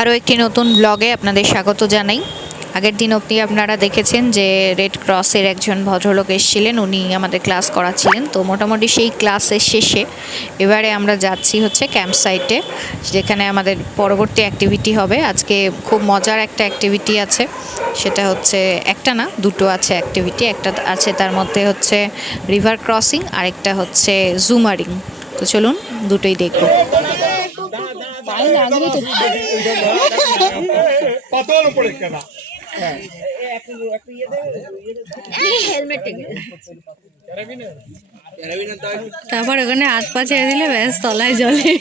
আরও একটি নতুন ব্লগে আপনাদের স্বাগত জানাই। আগের দিন অবধি আপনারা দেখেছেন যে রেড ক্রসের একজন ভদ্রলোক এসেছিলেন, উনি আমাদের ক্লাস করাচ্ছিলেন। তো মোটামুটি সেই ক্লাসের শেষে এবারে আমরা যাচ্ছি হচ্ছে ক্যাম্প সাইটে, যেখানে আমাদের পরবর্তী অ্যাক্টিভিটি হবে। আজকে খুব মজার একটা অ্যাক্টিভিটি আছে, সেটা হচ্ছে একটা না দুটো আছে অ্যাক্টিভিটি। একটা আছে তার মধ্যে হচ্ছে রিভার ক্রসিং, আরেকটা হচ্ছে জুমারিং। তো চলুন দুটোই দেখব। তারপর ওখানে হাত পা ছেড়ে দিলে ব্যাস তলায় জলে।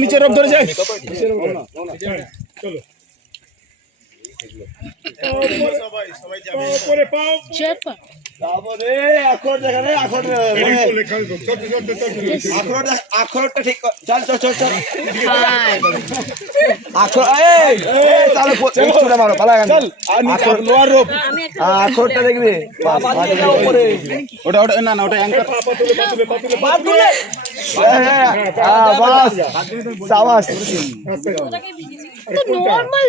নিচে রোগ ধরে যায়। আখরটা ঠিক চল চল চল চল মারো পালা আখরটা দেখবে ওটা ওটা না না ওটা অ্যাঙ্কার সাবাস নরমাল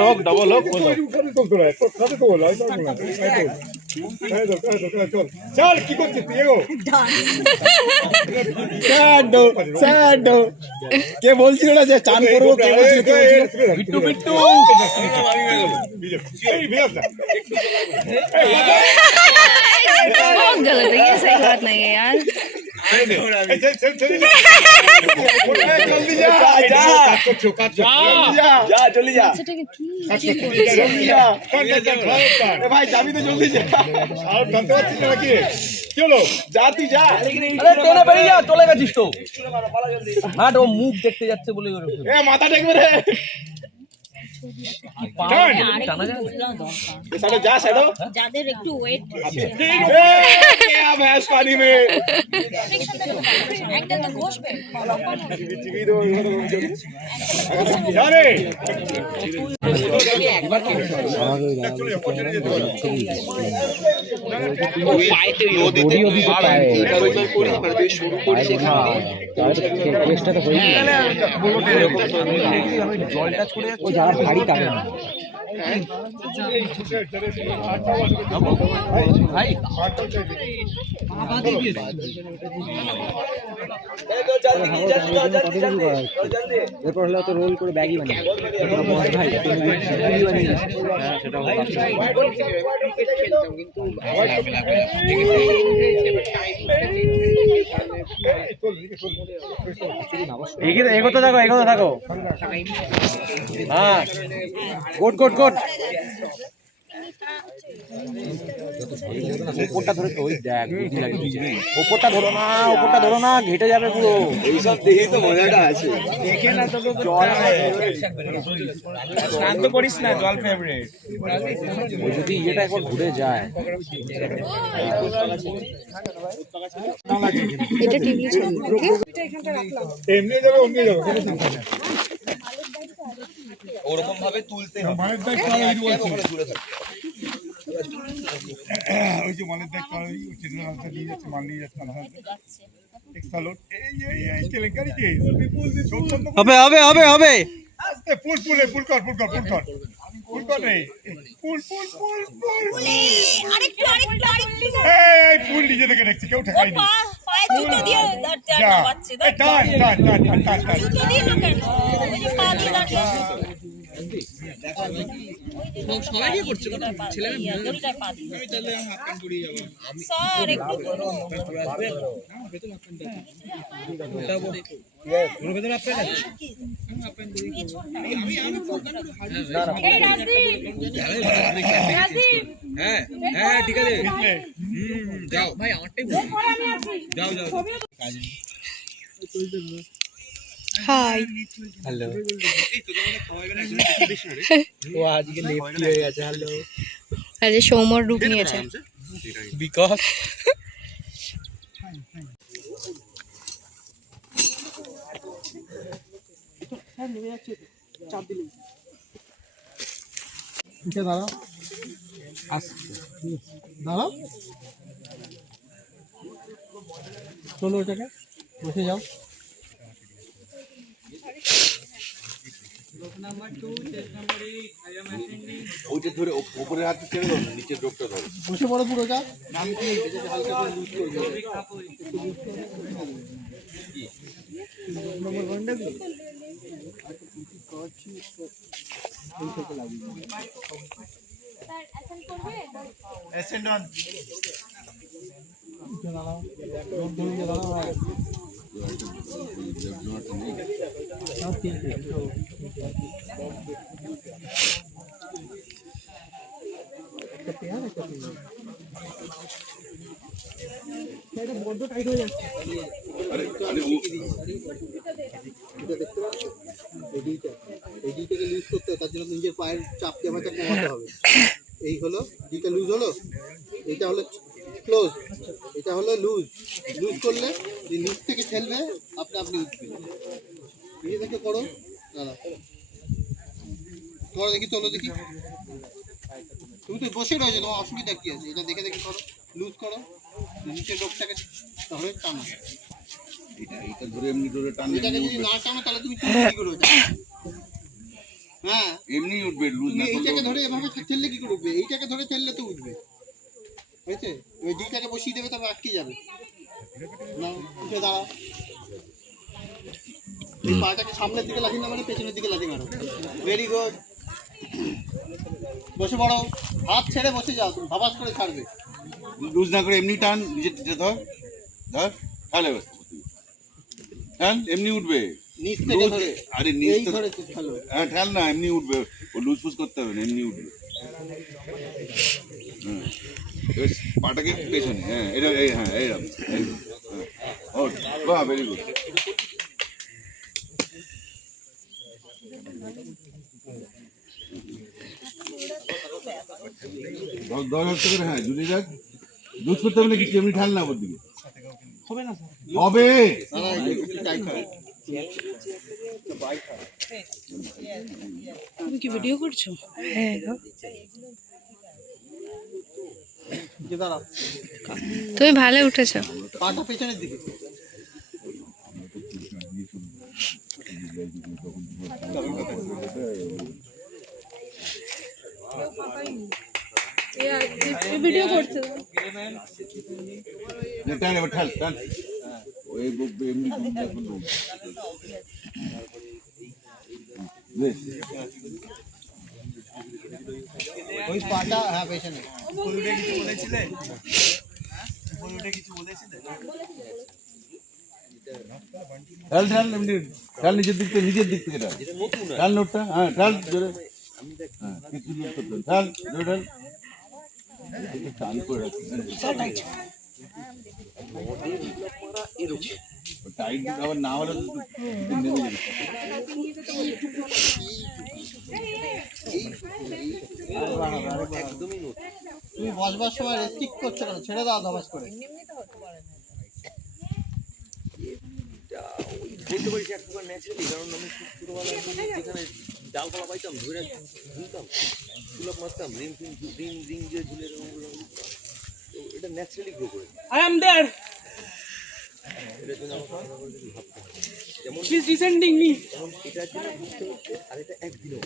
লোক ডবল লোক চল কি করছিস তুই এগো কে বলছিল না যে চান করবো কে বলছিল বিট্টু বিট্টু बहुत गलत है, ये सही बात नहीं है यार। जल्दी जा जल्दी जा भाई যাবি তো জলদি যা আর জানতে পারছিস না কি চলো যা তুই যা আরে টেনে বেরিয়ে যা চলে গেছিস তো না তো মুখ দেখতে যাচ্ছে বলে এ মাথা দেখবে রে যাদের একটু ওয়েট भैंस पानी में জলটা ছড়ে যাচ্ছে ভারী টানে না এরপর হলে তো রোল করে ব্যাগই বানিয়ে ভাই এগোতে থাকো এগোতে থাকো হ্যাঁ গুড গুড গুড ওপরটা ধরে ওই দেখ ওপরটা ধরো না ওপরটা ধরো না ঘেটে যাবে পুরো এইসব দেখেই তো মজাটা আছে দেখে না তো জল স্নান তো করিস না জল ফেভারিট ওই যদি এটা একবার ঘুরে যায় এটা টিভি এমনি যাবে অমনি যাবে ওরকম ভাবে তুলতে হবে মানের দাগ দূরে থাকে ওই যে মানের দাগ ওই চিন্তা রাস্তা নিয়ে যাচ্ছে মান নিয়ে যাচ্ছে না এক্সট্রা লোড এই কেলেঙ্কারি কি হবে হবে হবে হবে আস্তে পুল পুলে পুল কর পুল কর পুল কর পুল কর রে পুল পুল পুল পুল আরেকটু আরেকটু আরেকটু এই পুল নিজে থেকে দেখছি কেউ ঠেকায়নি পায়ে জুতো দিয়ে দাঁড়ানো পাচ্ছে টান টান টান টান টান জুতো দিয়ে না কেন ওই যে পা দিয়ে দাঁড়িয়ে সবাই কি করছে ছেলে দড়িটায় পা দিয়ে আমি তাহলে হাফ প্যান্ট পরে যাব স্যার একটু বেতন হাফ প্যান্ট ওটাবো ওর বেতন হাফ প্যান্ট আছে হাফ প্যান্ট পরি আমি প্রোগ্রাম করে এই রাজদীপ রাজদীপ হ্যাঁ হ্যাঁ ঠিক আছে যাও ভাই আমারটাই যাও যাও কাজ হাই হ্যালো ও আজকে লেফটি হয়ে গেছে হ্যালো আজ সৌমর রূপ নিয়েছে বিকজ দাঁড়াও দাঁড়াও চলো ওটাকে বসে যাও ওইটা ধরে উপরের হাতে ছেড়ে দাও, নিচের ডোকটা ধরো। বসে পড়ো পুরোটা ডিটাকে লুজ করতে হবে, তার জন্য নিজের পায়ের চাপকে আমাকে কমাতে হবে। এই হলো ডিটা লুজ হলো, এটা হলো ক্লোজ, এটা হলো লুজ। লুজ করলে যে নিচ থেকে ঠেলবে আপনি আপনি উঠবে। নিজে থেকে করো, দাঁড়া করো দেখি, চলো দেখি। তুমি তো বসে রয়েছে, তোমার অসুবিধা কি আছে? এটা দেখে দেখে করো, লুজ করো, নিচের রোগটাকে ধরে টানো। এইটা ধরে এমনি ধরে টানলে এটাকে যদি না টানো তাহলে তুমি তুলবে কি করে ওটা? হ্যাঁ, এমনি উঠবে, লুজ তুমি না এইটাকে করলে ধরে এভাবে ঠেললে কি করে উঠবে? এইটাকে ধরে ঠেললে তো উঠবে, হয়েছে? ওই ডিটাকে বসিয়ে দেবে, তবে আটকে যাবে না। উঠে দাঁড়াও, এই পাটাকে সামনের দিকে লাগিয়ে না, মানে পেছনের দিকে লাগিয়ে মারো। Very good. বসে পড়ো, হাত ছেড়ে বসে যাও, তুমি ভাবাস করে ছাড়বে। লুজ না করে এমনি টান, নিজের ধর ধর, তাহলে টান, এমনি উঠবে। নিচ থেকে ধরে, আরে নিচ এই তো ধরে ঠেলো। হ্যাঁ ঠেল না, এমনি উঠবে। ও লুজ ফুজ করতে হবে না, এমনি উঠবে। হ্যাঁ এবার পাটাকে পেছনে, হ্যাঁ এটা এই, হ্যাঁ এইরকম, ও বাহ, ভেরি গুড। দশ হাজার করে, হ্যাঁ ঝুলিয়ে রাখ। লুজ করতে হবে না কিছু, এমনি ঠেল না ওর দিকে। হবে তুমি কি ভিডিও করছো? হ্যাঁ দাঁড়াও, তুমি ভালো উঠেছো। পাটা পেছনের দিকে। ভিডিও করছো? টান, এবার ঠেল, টান। ওই এমনি বেশ। ওই পাটা, হ্যাঁ পেছনে। ঠেল ঠেল, এমনি ঠেল, নিচের দিক থেকে, নিজের দিক থেকে ঠেল। ঠেল নোটটা, হ্যাঁ ঠেল জোরে, হ্যাঁ কিছু লুজ করতে হবে। ঠেল জোরে, ঠেল। টান করে রাখতে টাইট আবার না হলে তো নেমে যাবে। তুমি বসবার সময় রেস্ট্রিক্ট করছো কেন? ছেড়ে দাও ধবাস করে। বলতে পারি এক প্রকার ন্যাচারালি, কারণ আমি খুব ছোটোবেলায় যেখানে ডালপালা পাইতাম ধরে ঝুলতাম, পুলক মারতাম, রিং যে ঝুলে এরকম তো এটা ন্যাচারালি গ্রো করে। আই অ্যাম देयर এটার জন্য আমার কথা করে যদি ভাবতে হয়, যেমন হি ইজ ডিসেন্ডিং মি। যেমন এটার জন্য বুঝতে হচ্ছে, আর এটা একদিনও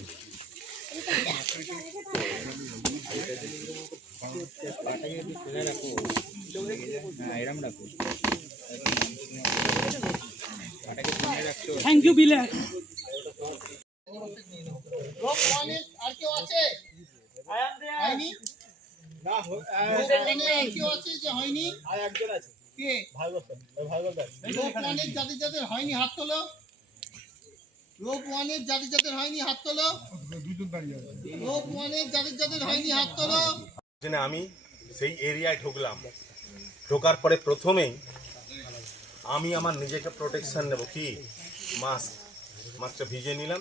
থ্যাংক ইউ বিলাস। লোক ওয়ানে আর কেউ আছে? হয়নি? লোক ওয়ানে আর কেউ আছে যে হয়নি? কে? লোক ওয়ানের যাদের যাদের হয়নি হাত তোলো। লোক ওয়ানের যাদের যাদের হয়নি হাত তোলো। লোক ওয়ানের যাদের যাদের হয়নি হাত তোলো। আমি সেই এরিয়ায় ঢুকলাম, ঢোকার পরে প্রথমেই আমি আমার নিজেকে প্রোটেকশন নেব কি মাস্কটা ভিজে নিলাম।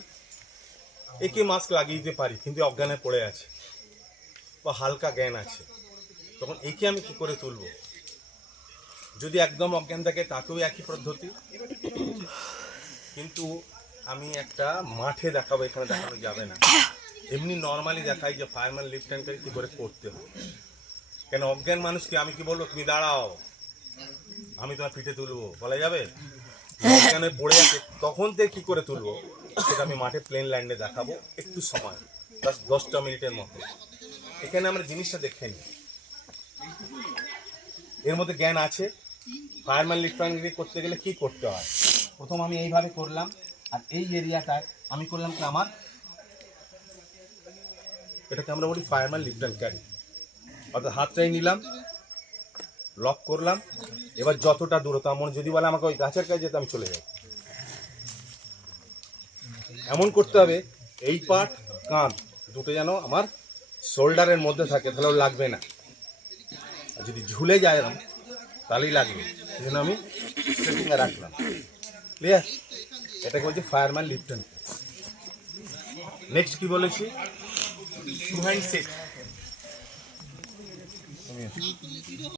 একে মাস্ক লাগিয়ে দিতে পারি, কিন্তু অজ্ঞানে পড়ে আছে বা হালকা জ্ঞান আছে, তখন একে আমি কি করে তুলব? যদি একদম অজ্ঞান থাকে তাকেও একই পদ্ধতি, কিন্তু আমি একটা মাঠে দেখাবো, এখানে দেখানো যাবে না। এমনি নর্মালি দেখাই যে ফায়ারম্যান লিফট ট্যাঙ্কারি কী করে করতে হবে। কেন অজ্ঞান মানুষকে আমি কি বলবো তুমি দাঁড়াও, আমি তোমার পিঠে তুলবো, বলা যাবে? অজ্ঞানে পড়ে আছে, তখন থেকে কী করে তুলবো সেটা আমি মাঠে প্লেন ল্যান্ডে দেখাবো, একটু সময় 10টা মিনিটের মতো। এখানে আমরা জিনিসটা দেখে নিই, এর মধ্যে জ্ঞান আছে। ফায়ারম্যান লিফট ট্যাঙ্কারি করতে গেলে কী করতে হয়? প্রথম আমি এইভাবে করলাম, আর এই এরিয়াটায় আমি করলাম কি, আমার এটাকে আমরা বলি ফায়ারম্যান লিফট ট্যাঙ্কারি। অর্থাৎ হাতটাই নিলাম, লক করলাম, এবার যতটা দূরত্ব, আমার যদি বলে আমাকে ওই গাছের কাছে যেতে, আমি চলে যাব। এমন করতে হবে এই পার্ট কাঁধ দুটো যেন আমার শোল্ডারের মধ্যে থাকে, তাহলে ওর লাগবে না। আর যদি ঝুলে যায় এরকম তাহলেই লাগবে, সেই জন্য আমি সেটিংয়ে রাখলাম। ক্লিয়ার? এটাকে বলছি ফায়ারম্যান লিফট ট্যাঙ্কারি। নেক্সট কি বলেছি? 2 হ্যান্ড সিট।